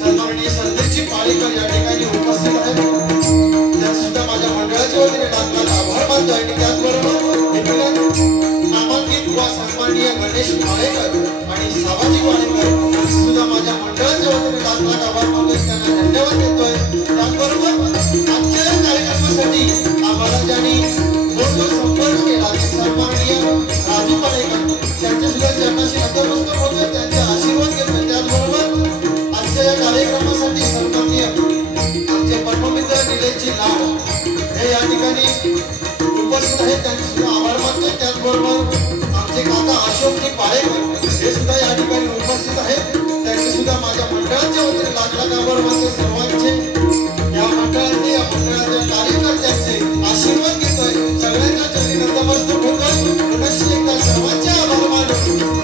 सन्माननीय संदेशची पाळेकर या ठिकाणी उपस्थित आहेत। आहेत त्यांचे सुद्धा आभार मानतो. त्याचबरोबर आमचे काका अशोकजी पाळेकर हे सुद्धा या ठिकाणी उपस्थित आहेत. त्यांचे सुद्धा माझ्या मंडळाच्या वतीने लाख लाख आभार मानतो सर्वांचे. या मंडळाचे या मंडळाच्या कार्यकर्त्यांचे आशीर्वाद घेतोय. सगळ्यांच्या चरणी नतमस्तक होतोय. पुनश्च एकदा सर्वांचे आभार मानतो.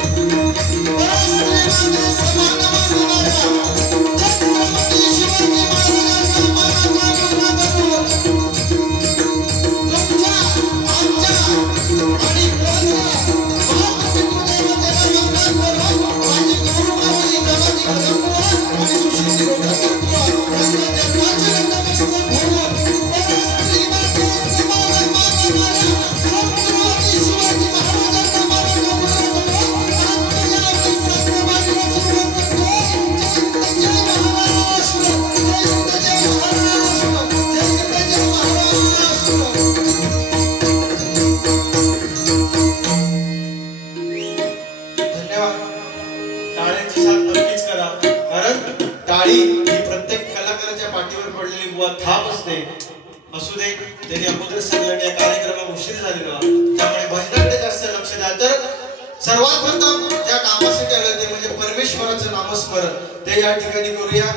असू दे त्यांनी अगोदर सगळ्यांनी या कार्यक्रमात उशीर झालेला त्यामुळे भजनाकडे जास्त लक्ष द्या. तर सर्वात प्रथम ज्या कामासाठी आलं ते म्हणजे परमेश्वराचं नामस्मरण ते या ठिकाणी करूया.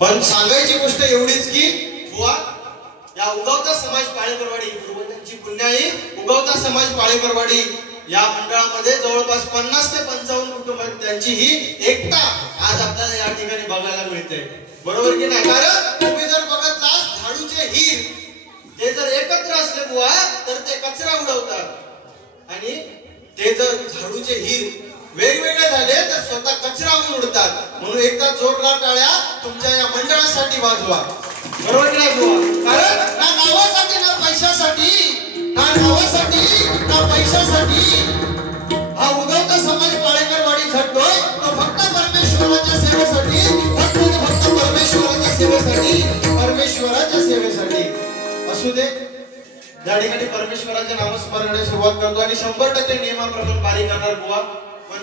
पण सांगायची गोष्ट एवढीच की बुवा या उगवता समाज पाळेकरवाडी गुरुवंतांची पुण्याई उगवता समाज पाळेकरवाडी या मंडळामध्ये जवळपास 50 ते 55 कुटुंब त्यांची ही एकता आज आपल्याला या ठिकाणी बघायला मिळते. बरोबर की नाही? कारण तुम्ही जर बघतलास झाडूचे हीर ते जर एकत्र असले बुवा तर ते कचरा उडवतात आणि ते जर झाडूचे हीर वेगवेगळे झाले तर स्वतः कचरा उडतात. म्हणून एकदा जोरदार टाळ्या तुमच्या या मंडळासाठी वाजवा. बरोबर की नाही बुवा? कारण ना नावासाठी ना पैशासाठी ना नावासाठी ना पैशासाठी हा उगवता समाज पाळेकरवाडी झटतोय तो फक्त परमेश्वराच्या सेवेसाठी फक्त परमेश्वराच्या सेवेसाठी परमेश्वराच्या सेवेसाठी असू दे. ज्या ठिकाणी परमेश्वराच्या नामस्मरणाने सुरुवात करतो आणि 100% नियमाप्रमाणे पारी करणार बुवा. पण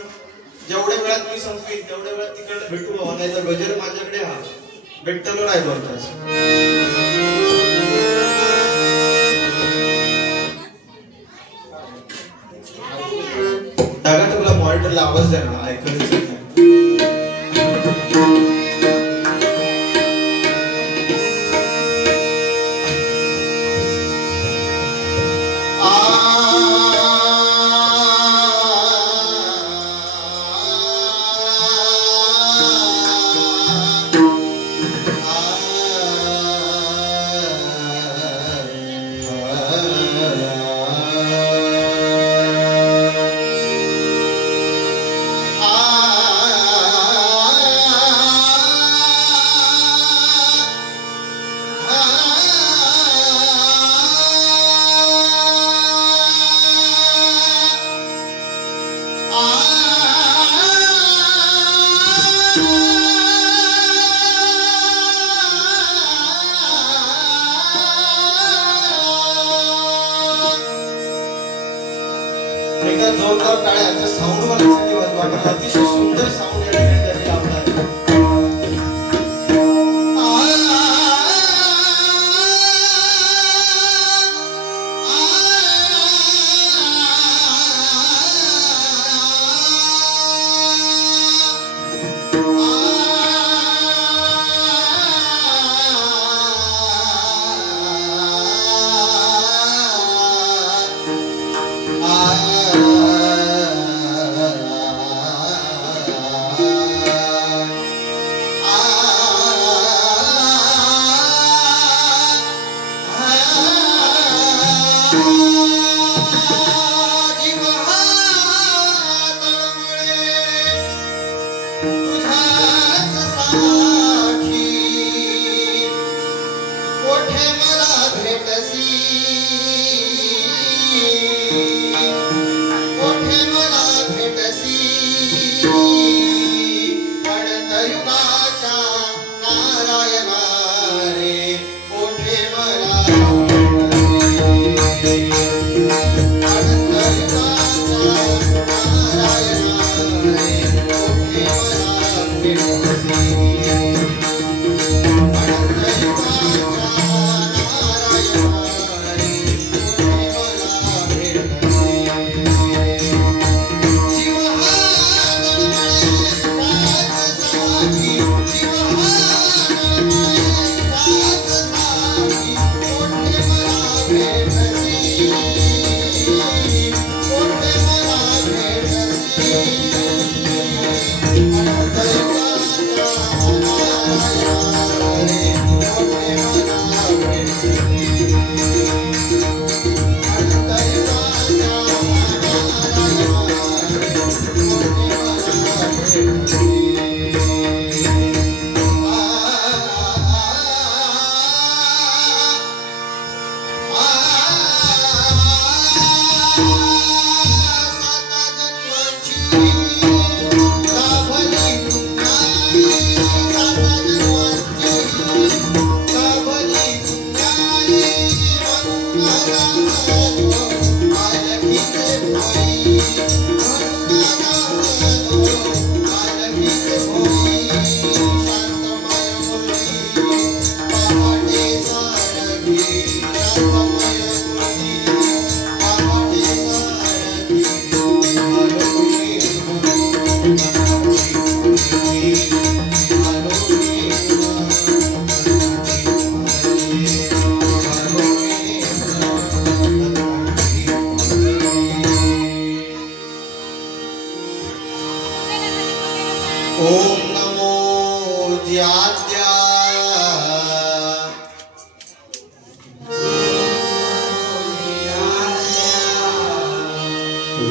जेवढ्या वेळात मी संपवीन तेवढ्या वेळात तिकडे भेटू बुवा. नाही तर गजर माझ्याकडे हा भेटतो नाही 2 तास. दादा तुला मॉनिटरला आवाज द्या ना ऐकायचं. जोरदार टाळ्या साऊंड वाल्यासाठी वाजवा. अतिशय सुंदर साऊंड या ठिकाणी लावला आहे. आ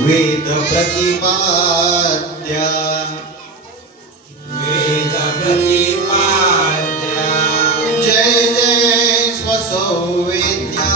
वेद प्रतिपाद्या जय जय स्वसौवेद्या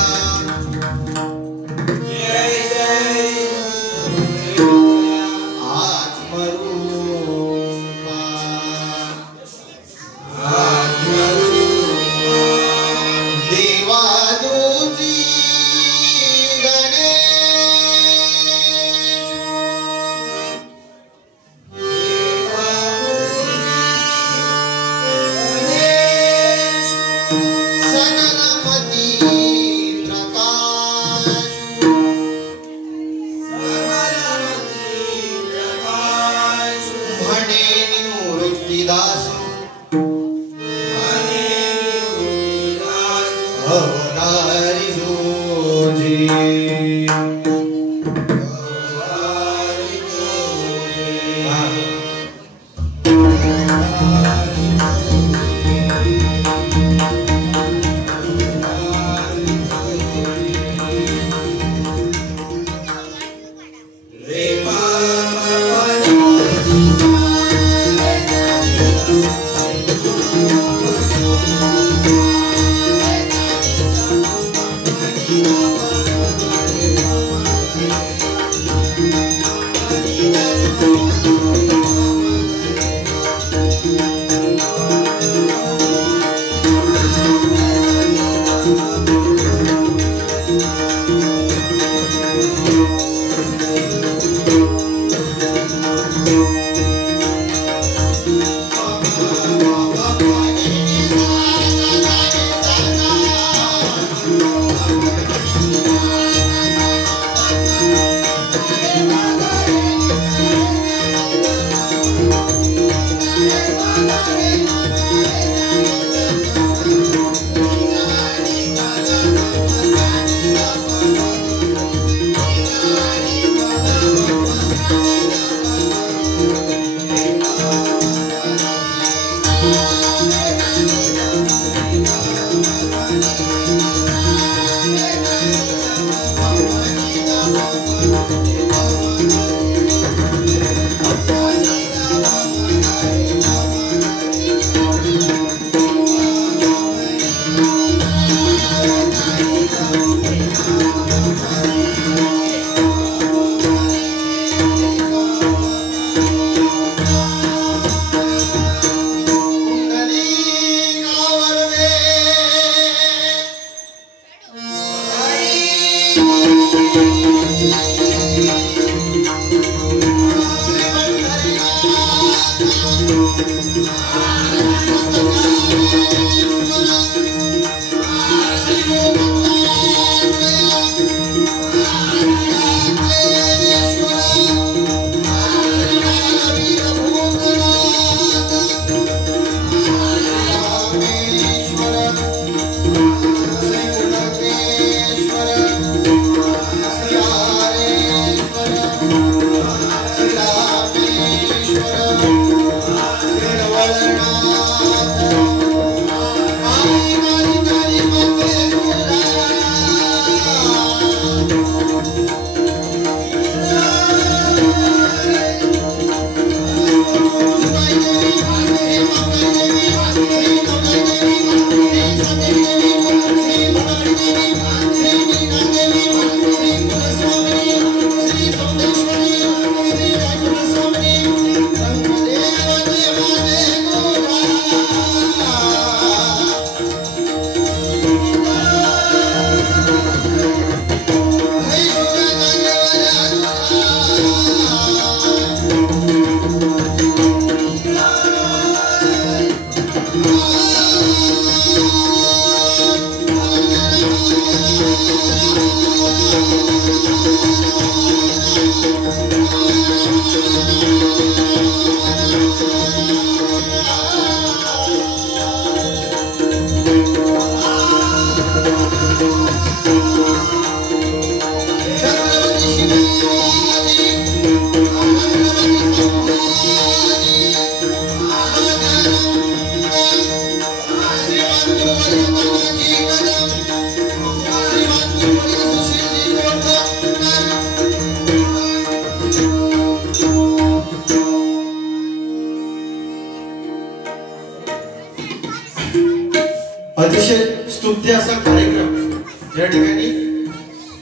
स्तुत्य असा कार्यक्रम या ठिकाणी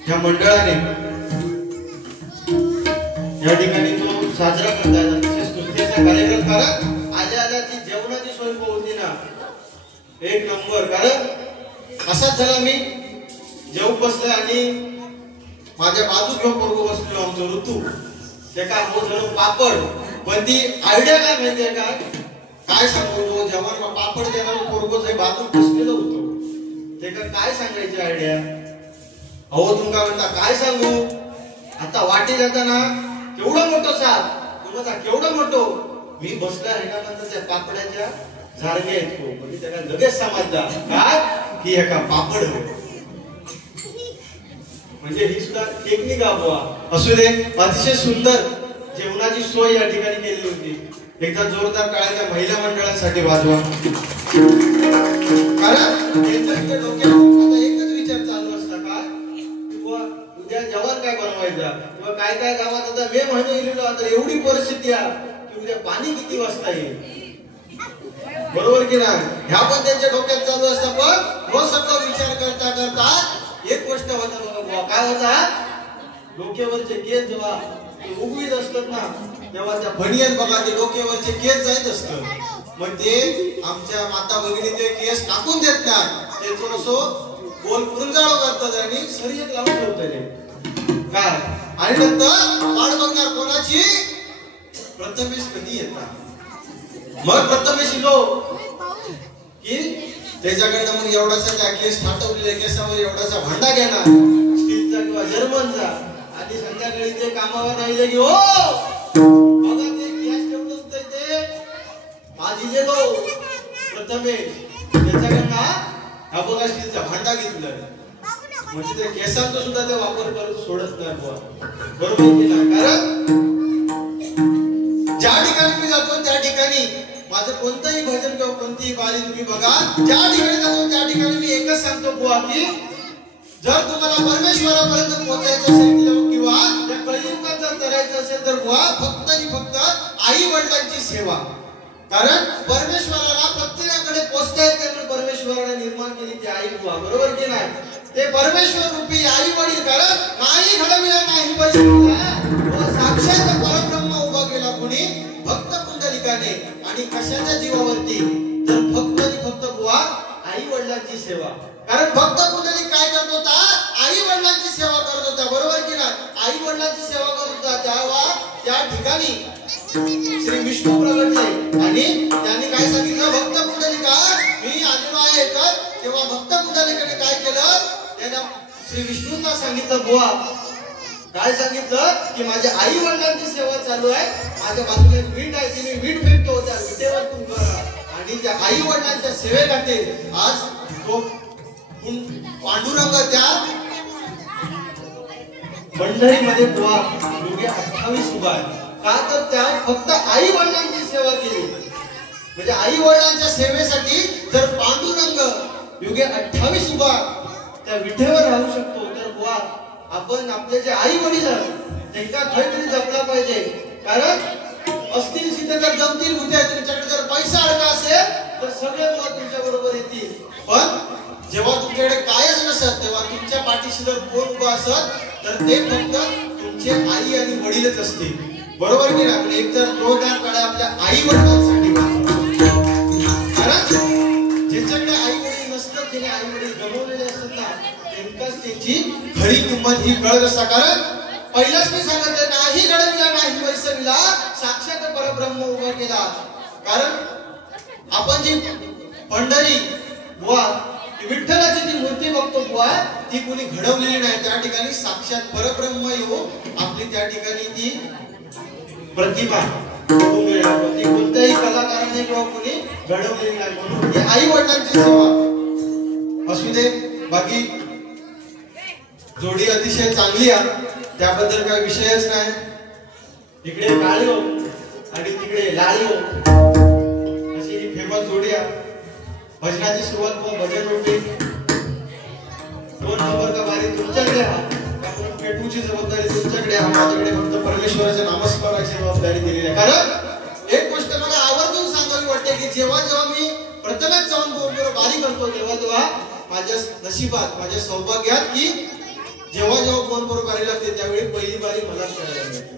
या मंडळाने या ठिकाणी तो साजरा करतात. अतिशय स्तुत्याचा कार्यक्रम. कारण आल्या ती जेवणाची सोय होती ना एक नंबर. कारण असाच झाला मी जेव बसले आणि माझ्या बाजूक घेऊन पोरगो बसलो आमचं ऋतू ते का हो झालं पापड. पण ती आयडिया काय माहितीये का काय सांगतो जेव्हा पापड देणार पोरगो जे बाजूक बसलेलं होतं ते का काय सांगायची आयडिया. अहो तुमका म्हणता काय सांगू आता वाटी जाताना केवढं मोठं साप तुम्हाला केवढं मोठं मी बसला आहे का म्हणता त्या पापडाच्या झाडगे आहेत म्हणजे त्याला लगेच समजला काय की हे का पापड म्हणजे ही सुद्धा टेक्निक बुवा. असू दे. अतिशय सुंदर जेवणाची सोय या ठिकाणी केली होती. एकदा जोरदार टाळ्या महिला मंडळांसाठी वाजवा. कारण त्यांच्या डोक्यात आता एकच विचार चालू असता काय किंवा उद्या जेवण काय बनवायचा किंवा काय काय गावात आता मे महिना गेलेलो तर एवढी परिस्थिती आहे की उद्या पाणी किती वाजता येईल. बरोबर की नाही. ह्या पण त्यांच्या डोक्यात चालू असता. पण रोज सगळं विचार करता करता एक गोष्ट होता बघा काय होता डोक्यावरचे केस जेव्हा उगवीत असतात ना तेव्हा त्या भणीत बघा ते डोक्यावरचे केस जायत असतात. मग ते आमच्या माता भगिनी ते केस टाकून देत नाही ते थोडंसं गोल कुंजाळो करतात आणि शर्यत लावून ठेवतात काय. आणि नंतर वाट बघणार कोणाची प्रथमेश कधी येतात. मग प्रथमेश लो की त्याच्याकडनं मग एवढासा त्या केस फाटवलेल्या केसावर एवढासा भांडा घेणार स्टीलचा किंवा जर्मनचा आणि संध्याकाळी ते कामावर राहिले की हो बघा ते गॅस ठेवलं ते माझी जे लो प्रथमेश त्याच्याकडनं हा बघा स्टीलचा भांडा घेतला म्हणजे त्या केसांचा सुद्धा ते वापर करत सोडत नाही बुवा. बरोबर की नाही. कारण ज्या ठिकाणी मी जातो त्या ठिकाणी माझं कोणतंही भजन किंवा कोणतीही बारी तुम्ही बघा ज्या ठिकाणी जातो त्या ठिकाणी मी एकच सांगतो बुवा की जर तुम्हाला परमेश्वरापर्यंत पोहोचायचं असेल किंवा त्या कलियुगात जर करायचं असेल तर बुवा फक्त आणि फक्त आई वडिलांची सेवा. कारण परमेश्वराला प्रत्येकाकडे पोहोचता येते म्हणून परमेश्वराने निर्माण केली ती आई बुवा. बरोबर की नाही. ते परमेश्वर रूपी आई वडील कारण नाही घडविला नाही पैसे साक्षात परब्रह्म उभा केला कोणी भक्त पुंडलिकाने. आणि कशाच्या जीवावरती तर फक्त आणि फक्त बुवा आई वडिलांची सेवा. कारण भक्त पुंडलिक काय करत होता आई वडिलांची सेवा करत होता. बरोबर की नाही. आई वडिलांची सेवा करत होता तेव्हा त्या ठिकाणी श्री विष्णू प्रगटले आणि त्यांनी काय सांगितलं भक्त पुंडलिका मी आलेलो आहे. तर तेव्हा भक्त पुंडलिकाने काय केलं त्याला श्री विष्णूंना सांगितलं बुवा काय सांगितलं की माझ्या आई वडिलांची सेवा चालू आहे. माझ्या बाजूला एक वीट आहे ती मी वीट फेकतो त्या विटेवर तू करा आणि त्या आई वडिलांच्या सेवेसाठी आज तो पांडुरंग त्या पंढरीमध्ये बुवा योगी 28 उभा आहे. का तर त्या फक्त आई वडिलांची सेवा केली. म्हणजे आई वडिलांच्या सेवेसाठी जर पांडुरंग योगी 28 उभा त्या विठेवर राहू शकतो तर बुवा आपण आपले जे आई वडील त्यांना काहीतरी जपला पाहिजे. कारण असतील सिद्ध तर जमतील उद्या तुमच्याकडे जर पैसा अडका असेल तर सगळे बुवा तुमच्या बरोबर येतील. पण जेव्हा तुमच्याकडे कायच नसत तेव्हा तुमच्या पाठीशी जर कोण उभा असत तर ते फक्त तुमचे आई आणि वडीलच असतील. बरोबर की नाही. एक जर जोरदार काढा आपल्या आई वडिलांसाठी. कारण ज्यांच्याकडे आई वडील नसतात ज्याने आई वडील गमावलेले असतात ना त्यांनाच त्याची खरी किंमत ही कळत असता. कारण पहिलाच मी सांगते नाही घडविला नाही वैसविला साक्षात परब्रह्म उभा केला. कारण आपण जी पंढरी बुवा विठ्ठलाची जी मूर्ती बघतो बुवा ती कोणी घडवलेली नाही. त्या ठिकाणी साक्षात परब्रह्म येऊन आपली त्या ठिकाणी ती प्रतिभा ती कोणत्याही कलाकाराने किंवा कोणी घडवलेली नाही. म्हणून ही आई वडिलांची सेवा असू दे. बाकी जोडी अतिशय चांगली आहे त्याबद्दल काही विषयच नाही. इकडे काळी आणि तिकडे लाली अशी ही फेमस जोडी आहे. भजनाची सुरुवात भजन होते 2 नंबर का बारी तुमच्याकडे आपण पेटूची जबाबदारी तुमच्याकडे आहे. माझ्याकडे फक्त परमेश्वराच्या नामस्मरणाची जबाबदारी दिलेली आहे. कारण एक गोष्ट मला आवर्जून सांगावी वाटते की जेव्हा जेव्हा मी प्रथमच जाऊन बारी करतो तेव्हा माझ्या नशिबात, माझ्या सौभाग्यात की जेव्हा जेव्हा फोन बरोबर बारी लागते त्यावेळी पहिली बारी मलाच करायला मिळते.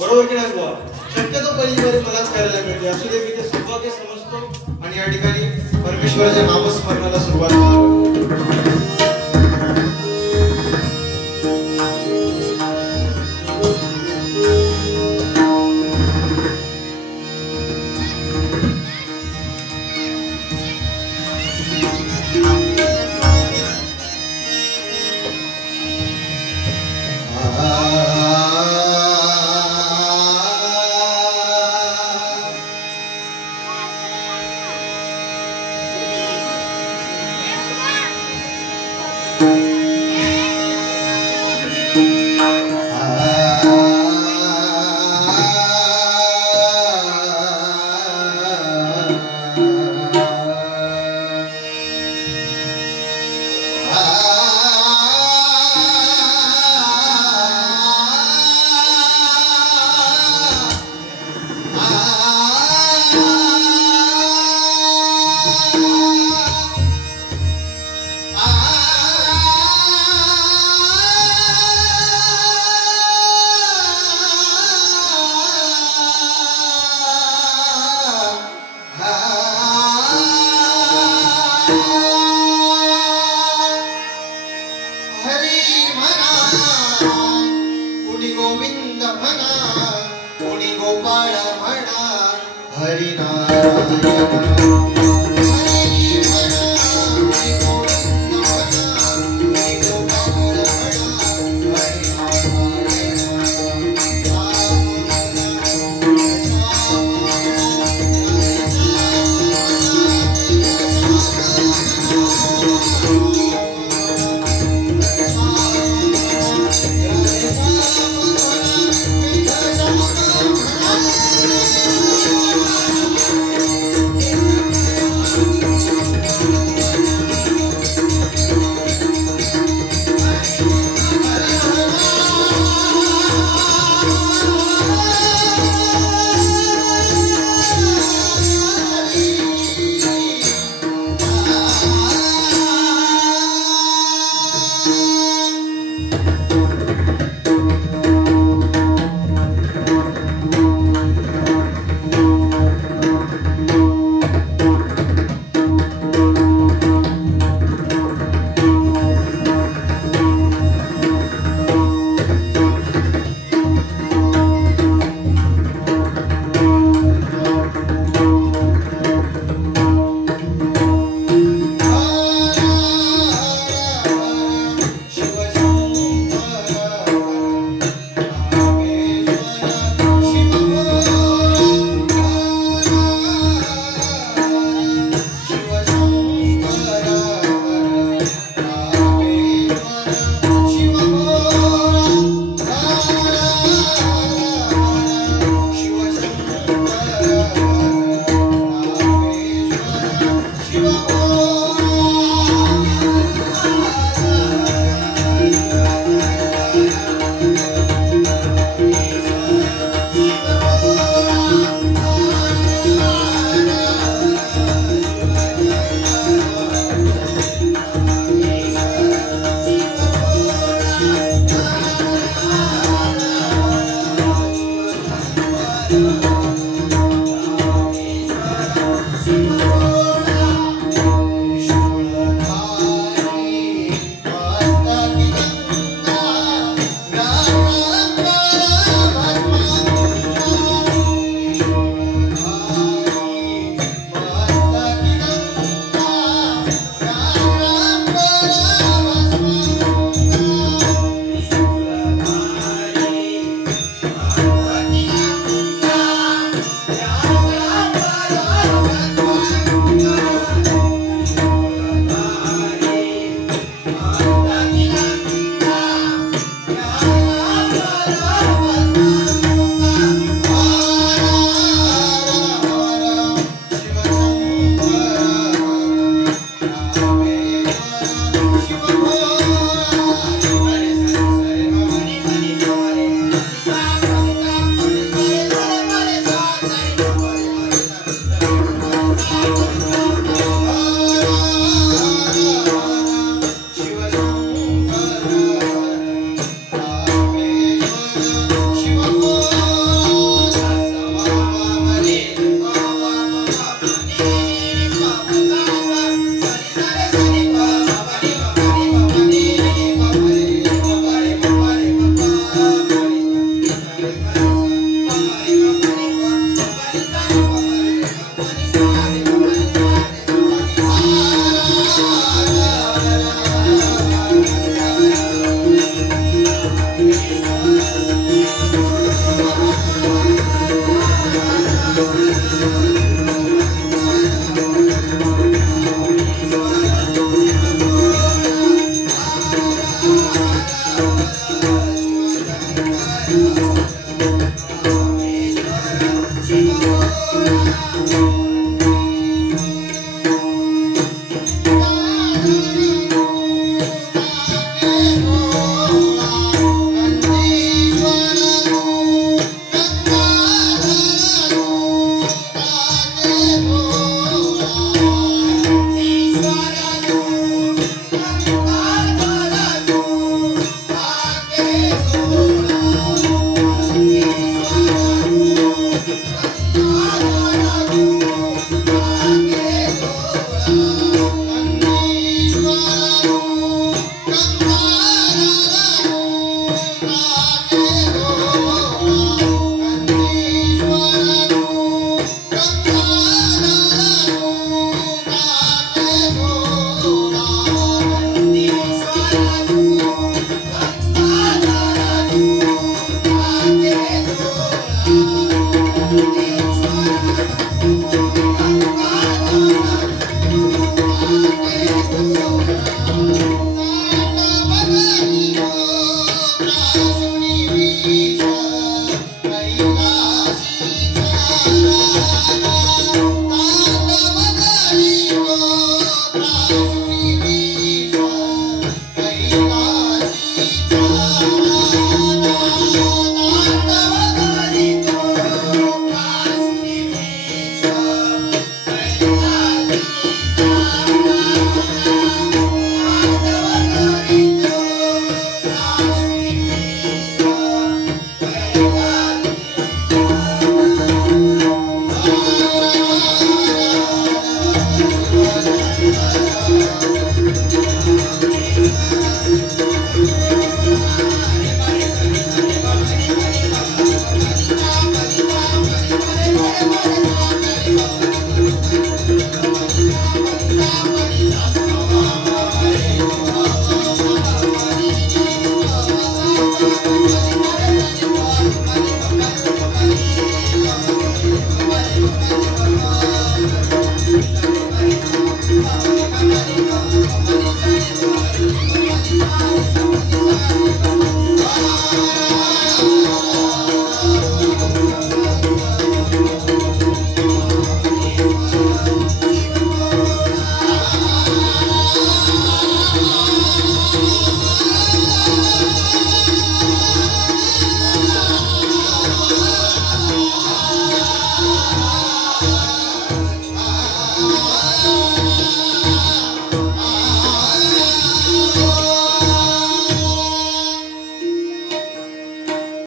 बरोबर की नाही बुवा? शक्यतो पहिली बारी मलाच करायला मिळते. असू दे, मी ते सौभाग्य समजतो आणि या ठिकाणी परमेश्वराच्या नामस्मरणाला सुरुवात करतो.